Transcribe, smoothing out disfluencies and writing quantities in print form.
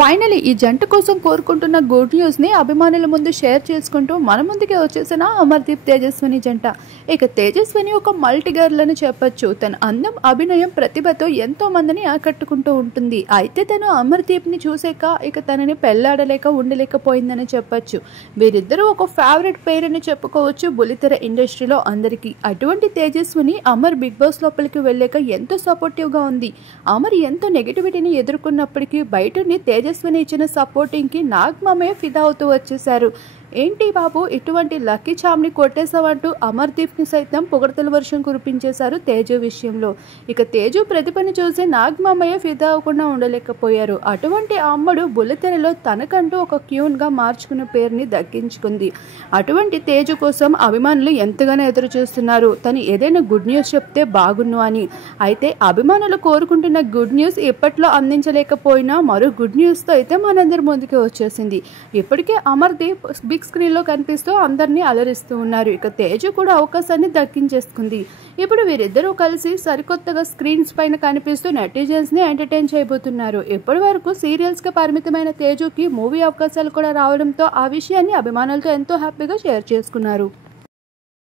Finally ఈ జంట కోసం కోరుకుంటున్న గుడ్ న్యూస్ని అభిమానుల ముందు షేర్ చేసుకుంటూ మన ముందుకే వచ్చేసిన అమర్దీప్ తేజస్విని జంట. ఇక తేజస్విని ఒక మల్టీ గర్ల్ అని చెప్పొచ్చు. తన అందం, అభినయం, ప్రతిభతో ఎంతో మందిని ఆకట్టుకుంటూ ఉంటుంది. అయితే తను అమర్దీప్ని చూసాక ఇక తనని పెళ్లాడలేక ఉండలేకపోయిందని చెప్పొచ్చు. వీరిద్దరూ ఒక ఫేవరెట్ పేర్ అని చెప్పుకోవచ్చు బుల్లితెర ఇండస్ట్రీలో అందరికీ. అటువంటి తేజస్విని అమర్ బిగ్ బాస్ లోపలికి వెళ్ళాక ఎంతో సపోర్టివ్గా ఉంది. అమర్ ఎంతో నెగిటివిటీని ఎదుర్కొన్నప్పటికీ బయటని తేజస్విని ఇచ్చిన సపోర్టింగ్కి నాగమామయ్య ఫిదా అవుతూ వచ్చేశారు. ఏంటి బాబు ఇటువంటి లక్కీ చామ్ని కొట్టేశావంటూ అమర్దీప్ని సైతం పొగడతల వర్షం కురిపించేశారు తేజు విషయంలో. ఇక తేజు ప్రతిభని చూసి నాగమామయ్య ఫిదా అవ్వకుండా ఉండలేకపోయారు. అటువంటి అమ్మడు బుల్లితెరలో తనకంటూ ఒక క్యూన్గా మార్చుకున్న పేరుని దక్కించుకుంది. అటువంటి తేజు కోసం అభిమానులు ఎంతగానో ఎదురు చూస్తున్నారు. తను ఏదైనా గుడ్ న్యూస్ చెప్తే బాగున్ను అని. అయితే అభిమానులు కోరుకుంటున్న గుడ్ న్యూస్ ఇప్పట్లో అందించలేకపోయినా మరో గుడ్ న్యూస్తో అయితే మనందరి ముందుకే వచ్చేసింది. ఇప్పటికే అమర్దీప్ బిగ్ స్క్రీన్లో కనిపిస్తూ అందరినీ అలరిస్తూ ఉన్నారు. ఇక తేజు కూడా అవకాశాన్ని దక్కించేసుకుంది. ఇప్పుడు వీరిద్దరూ కలిసి సరికొత్తగా స్క్రీన్స్ పైన కనిపిస్తూ నెటిజన్స్ని ఎంటర్టైన్ చేయబోతున్నారు. ఇప్పటి వరకు సీరియల్స్కి పరిమితమైన తేజుకి మూవీ అవకాశాలు కూడా రావడంతో ఆ విషయాన్ని అభిమానులతో ఎంతో హ్యాపీగా షేర్ చేసుకున్నారు.